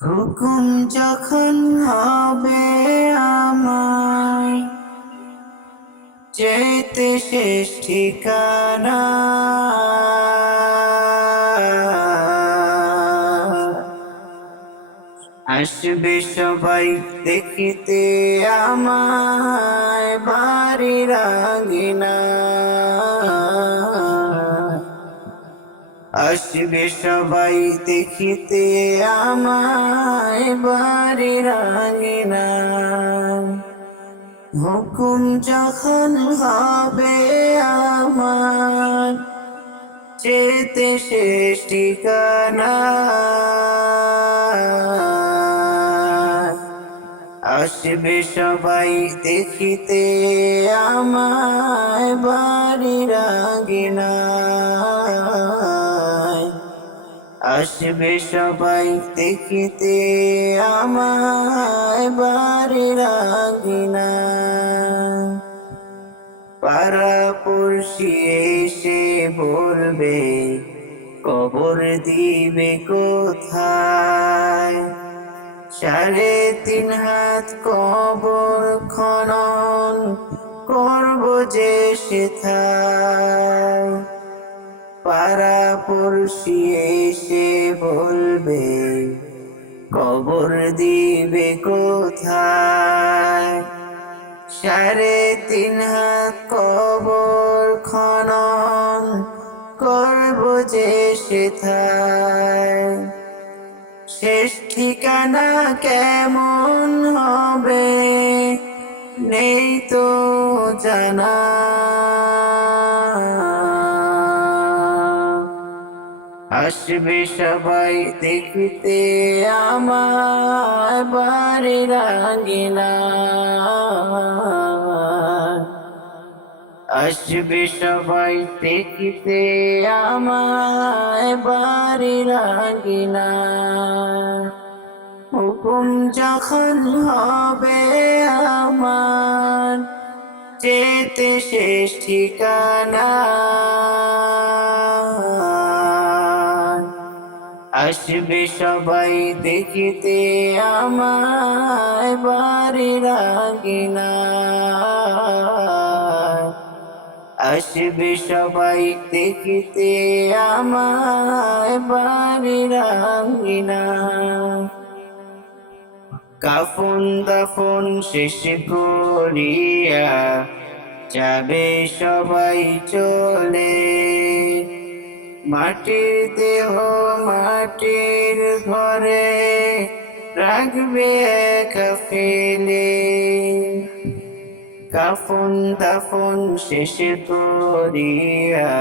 হুকুম যখন হবে আমায় যেতে শেষ ঠিকানা, আসবে সবাই দেখিতে আমায় বাড়ির আঙিনা। আসবে সবাই দেখিতে আমায় বাড়ির আঙিনা। হুকুম যখন হবে আমার যেতে শেষ ঠিকানা, আসবে সবাই দেখিতে আমায় বাড়ির আঙিনা। আসবে সবাই দেখিতে আমায় বাড়ির আঙিনা। পাড়া পড়শি এসে বলবে কবর দিবে কোথায়, 3.5 হাত কবর খনন করব যে সেথায়। পাড়া পড়শি এসে বলবে কবর দিবে কোথায়, 3.5 হাত কবর খনন করব যে সেথায়। শেষ ঠিকানা কেমন হবে নেই তো জানা, আসবে সবাই দেখিতে আমার বাড়ির আঙিনা। আসবে সবাই দেখিতে আমায় বাড়ির আঙিনা। হুকুম যখন হবে আমার যেতে শেষ ঠিকানা, আসবে সবাই দেখিতে আমায় বাড়ির আঙিনা। আসবে সবাই দেখিতে আমায় বাড়ির আঙিনা। কাফন দাফন শেষ করিয়া যাবে সবাই চলে, মাটির দেহ মাটির ঘরে রাখবে একা ফেলে। কাফন দাফন শেষ করিয়া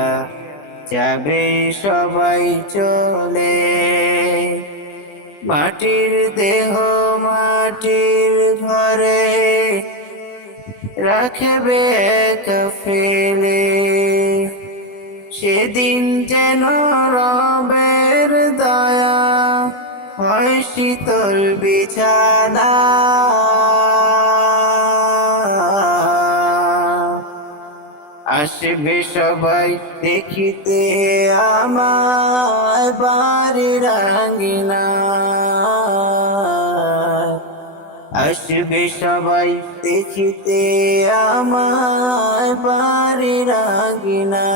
যাবে সবাই চলে, মাটির দেহ মাটির ঘরে রাখবে একা ফেলে। সেদিন যেন রবের দয়া হয় শীতল বিছানা, আসবে সবাই দেখিতে আমায় বাড়ির আঙিনা। আসবে সবাই দেখিতে আমায় বাড়ির আঙিনা।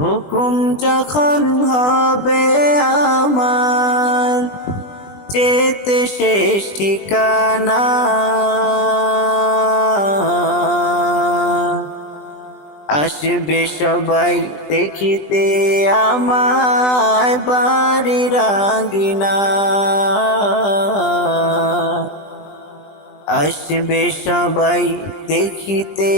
হুকুম যখন হবে আমার যেতে শেষ ঠিকানা, আসবে সবাই দেখিতে আমায় বাড়ির আঙিনা। আসবে সবাই দেখিতে